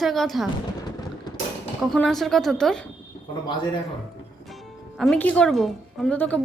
আসার কথা? কখন আসার কথা তোর? কোনো বাজে এখন আমি কি করব? আমি তো তোকে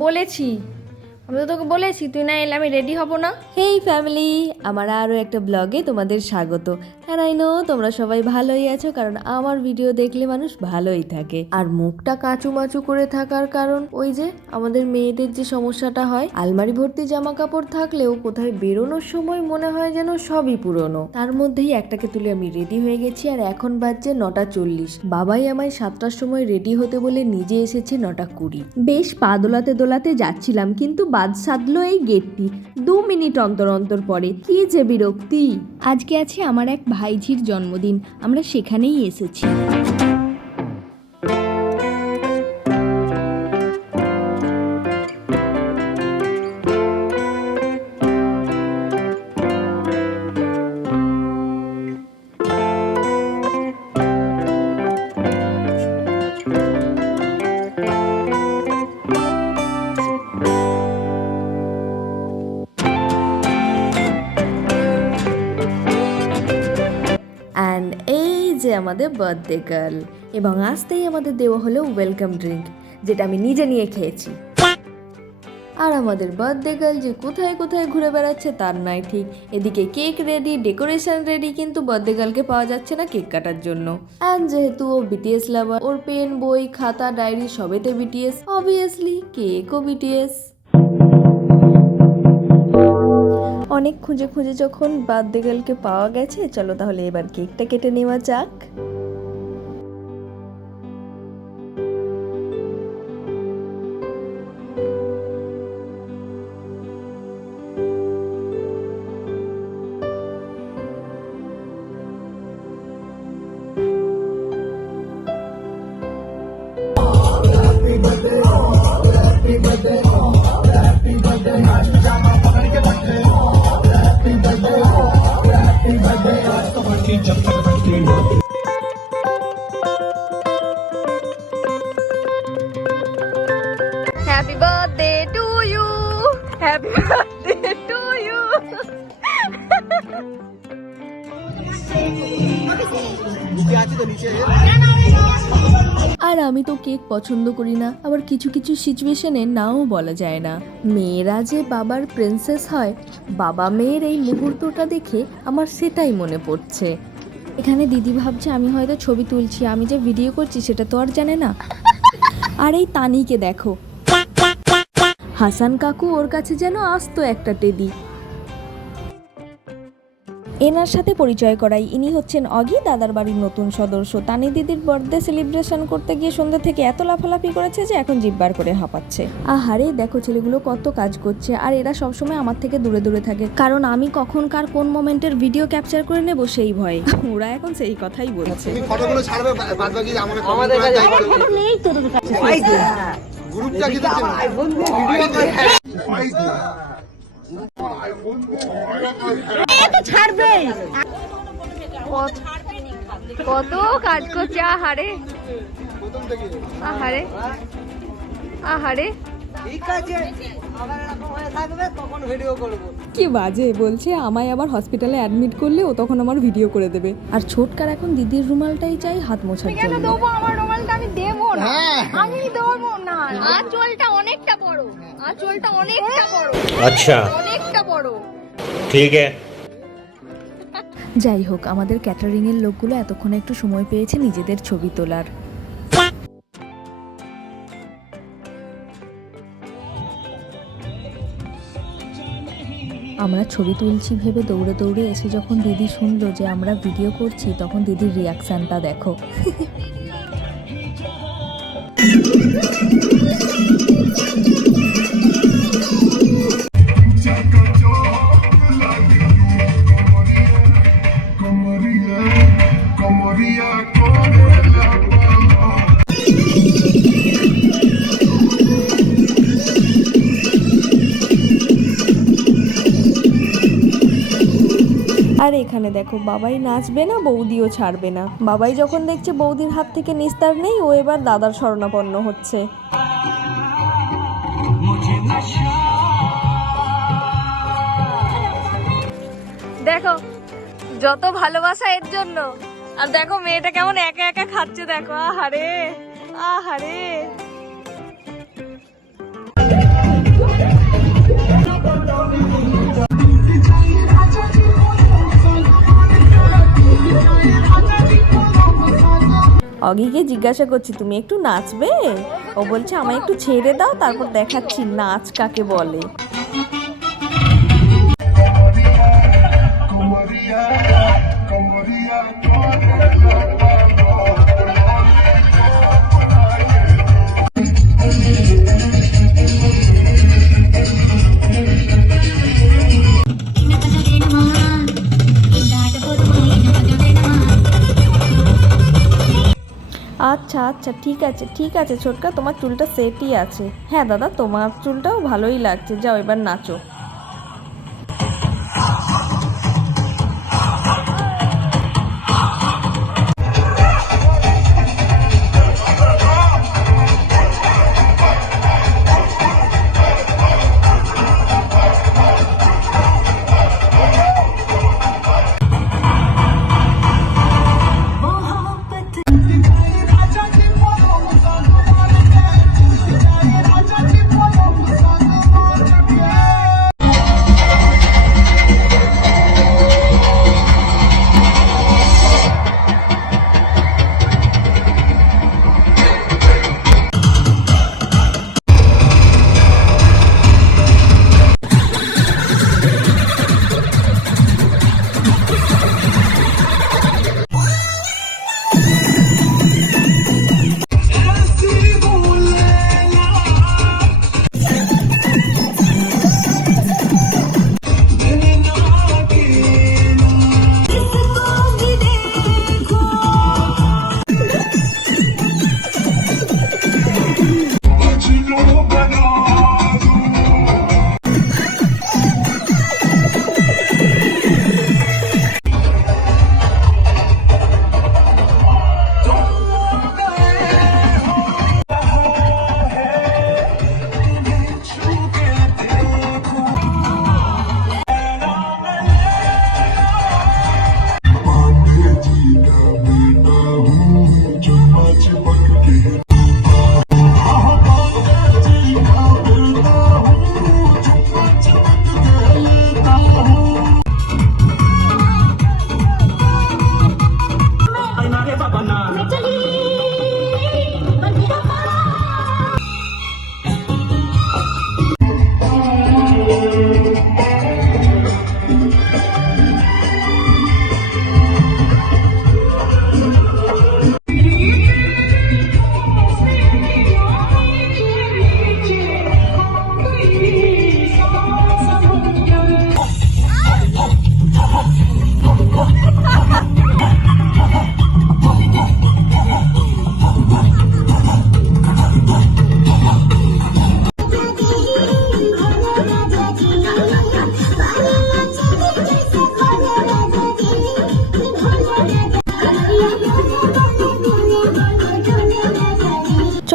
বলেছি তুই না এলে আমি রেডি হব না। হেই ফ্যামিলি, আমার আরও একটা ব্লগে তোমাদের স্বাগত। হ্যাঁ আই নো তোমরা সবাই ভালোই আছো, কারণ আমার ভিডিও দেখলে মানুষ ভালোই থাকে। আর মুখটা কাঁচুমাচু করে থাকার কারণ ওই যে আমাদের মেয়েদের যে সমস্যাটা হয়, আলমারি ভর্তি জামা কাপড় থাকলেও কোথায় বেরোনোর সময় মনে হয় যেন সবই পুরনো। তার মধ্যেই একটাকে তুলে আমি রেডি হয়ে গেছি, আর এখন বাজছে 9:40। বাবাই আমায় 7টার সময় রেডি হতে বলে নিজে এসেছে 9:20। বেশ পা দোলাতে দোলাতে যাচ্ছিলাম, কিন্তু বাদ সাধলো এই গেটটি 2 মিনিট অন্তর অন্তর পরে। কি যে বিরক্তি। আজকে আছে আমার এক ভাইঝির জন্মদিন, আমরা সেখানেই এসেছি। অ্যান্ড এই যে আমাদের বার্থডে গার্ল, এবং আসতেই আমাদের দেওয়া হলো ওয়েলকাম ড্রিঙ্ক, যেটা আমি নিজে নিয়ে খেয়েছি। আর আমাদের বার্থডে গার্ল যে কোথায় কোথায় ঘুরে বেড়াচ্ছে তার নাই ঠিক। এদিকে কেক রেডি, ডেকোরেশন রেডি, কিন্তু বার্থডে গার্লকে পাওয়া যাচ্ছে না কেক কাটার জন্য। অ্যান্ড যেহেতু ও বিটিএস লাভার, ওর পেন, বই, খাতা, ডায়েরি সবেতে বিটিএস, অবভিয়াসলি কেকও বিটিএস। অনেক খুঁজে খুঁজে যখন বার্থডে গার্লকে পাওয়া গেছে, চলো তাহলে এবার কেকটা কেটে নেওয়া যাক। Happy birthday to you, happy birthday to you. আর আমি তো কেক পছন্দ করি না, আবার কিছু কিছু সিচুয়েশনে নাও বলা যায় না। মেয়েরা যে বাবার প্রিন্সেস হয়, বাবা মেয়ের এই মুহূর্তটা দেখে আমার সেটাই মনে পড়ছে। এখানে দিদি ভাবছে আমি হয়তো ছবি তুলছি, আমি যে ভিডিও করছি সেটা তো আর জানে না। আর এই তানিকে দেখো, হাসান কাকু ওর কাছে যেন আসতো একটা টেডি। এনার সাথে পরিচয় করাই, ইনি হচ্ছেন অগি, দাদার বাড়ির নতুন সদস্য। তানি দিদির বার্থডে সেলিব্রেশন করতে গিয়ে সন্ধ্যা থেকে এত লাফালাফি করেছে যে এখন জিব্বার করে হাঁপাচ্ছে। আহারে দেখো ছেলেগুলো কত কাজ করছে, আর এরা সবসময় আমার থেকে দূরে দূরে থাকে, কারণ আমি কখন কার কোন মোমেন্টের ভিডিও ক্যাপচার করে নেব সেই ভয়ে। ওরা এখন সেই কথাই বলছে। ফটোগুলো ছাড়বে, বাদ বাকি আমাদের কাছে ফটো নেই তো তোদের কাছে। গ্রুপটা কি দিচ্ছেন আইফোন দিয়ে ভিডিও করে ছাড়বে কত কাজ করছে। আহারে আহারে আহারে, কি বাজে বলছে, আমায় আবার হসপিটালে অ্যাডমিট করলে ও তখন আমার ভিডিও করে দেবে। আর ছোটকার এখন দিদির রুমালটাই চাই হাত মোছার কেন জন্য। দেবো? আমার রুমালটা আমি দেবো না, আমি দেবো না। আঁচলটা অনেকটা বড়, আঁচলটা অনেকটা বড়। আচ্ছা, অনেকটা বড়। ঠিক আছে। যাই হোক, আমাদের ক্যাটারিং এর লোকগুলো এতক্ষণে একটু সময় পেয়েছে নিজেদের ছবি তোলার। আমরা ছবি তুলছি ভেবে দৌড়ে দৌড়ে এসে যখন দিদি শুনলো যে আমরা ভিডিও করছি, তখন দিদির রিয়াকশনটা দেখো। আর এখানে দেখো, বাবাই নাচবে না, বৌদিও ছাড়বে না। বাবাই যখন দেখছে বৌদির হাত থেকে নিস্তার নেই, ও এবার দাদার শরণাপন্ন হচ্ছে। দেখো যত ভালোবাসা এর জন্য, আর দেখো মেয়েটা কেমন একা একা খাচ্ছে, দেখো আহারে আহারে। অগিকে জিজ্ঞাসা করছি তুমি একটু নাচবে, ও বলছে আমায় একটু ছেড়ে দাও তারপর দেখাচ্ছি নাচ কাকে বলে। আচ্ছা আচ্ছা ঠিক আছে ছোটকা, তোমার চুলটা সেটই আছে। হ্যাঁ দাদা তোমার চুলটাও ভালোই লাগছে, যাও এবার নাচো।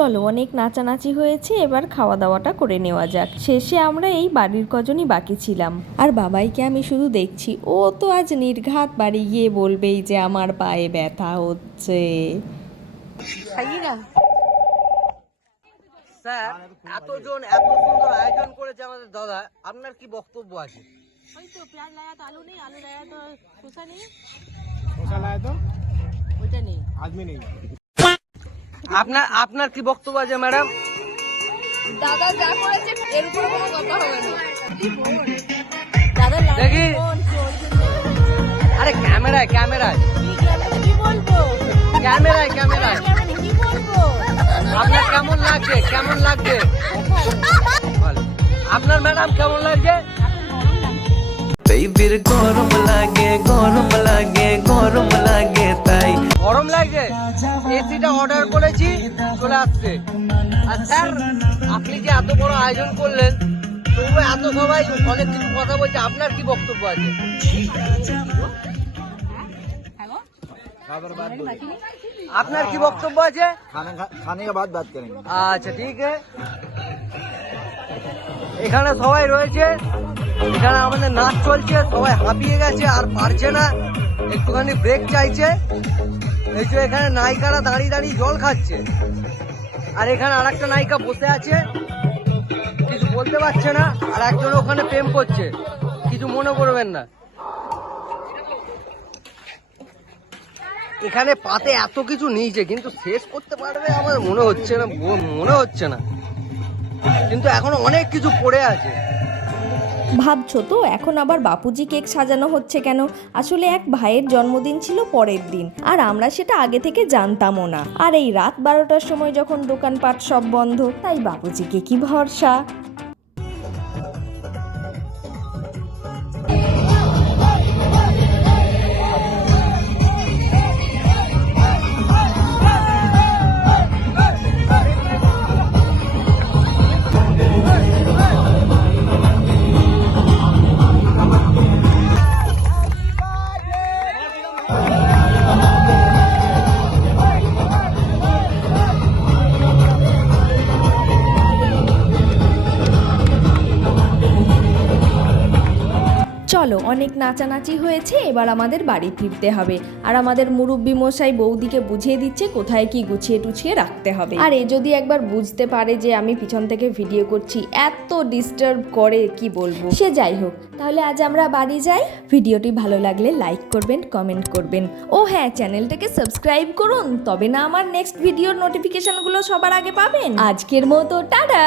চলো অনেক নাচানাচি হয়েছে, এবার খাওয়া দাওয়াটা করে নেওয়া যাক। শেষে আমরা এই বাড়ির কজনই বাকি ছিলাম, আর বাবাইকে আমি শুধু দেখছি, ও তো আজ নির্ঘাত বাড়ি গিয়ে বলবেই যে আমার পায়ে ব্যথা হচ্ছে। স্যার এতজন এত সুন্দর আয়োজন করেছে আমাদের দাদা, আপনার কি বক্তব্য আছে? ওই তো পেঁয়াজ লাগায় তো আলু নেই, আলু লাগায় তো শসা নেই, শসা লাগায় তো ওইটা নেই, আদমি নেই। আপনার কি বক্তব্য আছে ম্যাডাম? দাদা যা করেছে এর উপরে কোনো কথা হবে না। দাদা দেখি আরে ক্যামেরায় কি বলবো, ক্যামেরায় কি বলবো, আপনার কেমন লাগছে? ভালো। আপনার ম্যাডাম কেমন লাগছে? বেবির গরম লাগে তাই। গরম লাগছে? এসিটা অর্ডার করেছি, চলে আসছে। আর স্যার আপনি যে এত বড় আয়োজন করলেন, তবু এত সবাই অনেক কিছু কথা বলছে, আপনার কি বক্তব্য আছে? আপনার কি বক্তব্য আছে? খানে কে বাদ বাত করেंगे। আচ্ছা ঠিক আছে, এখানে সবাই রয়েছে, এখানে আমাদের নাচ চলছে, সবাই হাঁপিয়ে গেছে আর পারছে না। একটুখানি ব্রেক চাইছে। এই যে এখানে নায়িকারা দাঁড়িয়ে দাঁড়িয়ে জল খাচ্ছে, আর এখানে আর একটা নায়িকা বসে আছে, কিছু বলতে পারছে না, আর একজন ওখানে প্রেম করছে, কিছু মনে করবেন না। এখানে পাতে এত কিছু নিয়েছে, কিন্তু শেষ করতে পারবে আমার মনে হচ্ছে না, কিন্তু এখনো অনেক কিছু পড়ে আছে। ভাবছো তো এখন আবার বাপুজি কেক সাজানো হচ্ছে কেন? আসলে এক ভাইয়ের জন্মদিন ছিল পরের দিন, আর আমরা সেটা আগে থেকে জানতামও না। আর এই রাত 12টার সময় যখন দোকানপাট সব বন্ধ, তাই বাপুজি কেকই ভরসা। চলো, অনেক নাচানাচি হয়েছে, এবার আমাদের বাড়ি ফিরতে হবে। আর আমাদের মুরব্বি মশাই বৌদিকে বুঝিয়ে দিচ্ছে কোথায় কি গুছিয়ে টুছিয়ে রাখতে হবে। আর এ যদি একবার বুঝতে পারে যে আমি পিছন থেকে ভিডিও করছি, এত ডিস্টার্ব করে কি বলবো। সে যাই হোক, তাহলে আজ আমরা বাড়ি যাই। ভিডিওটি ভালো লাগলে লাইক করবেন, কমেন্ট করবেন, ও হ্যাঁ, চ্যানেলটাকে সাবস্ক্রাইব করুন, তবে না আমার নেক্সট ভিডিওর নোটিফিকেশনগুলো সবার আগে পাবেন। আজকের মতো টাটা।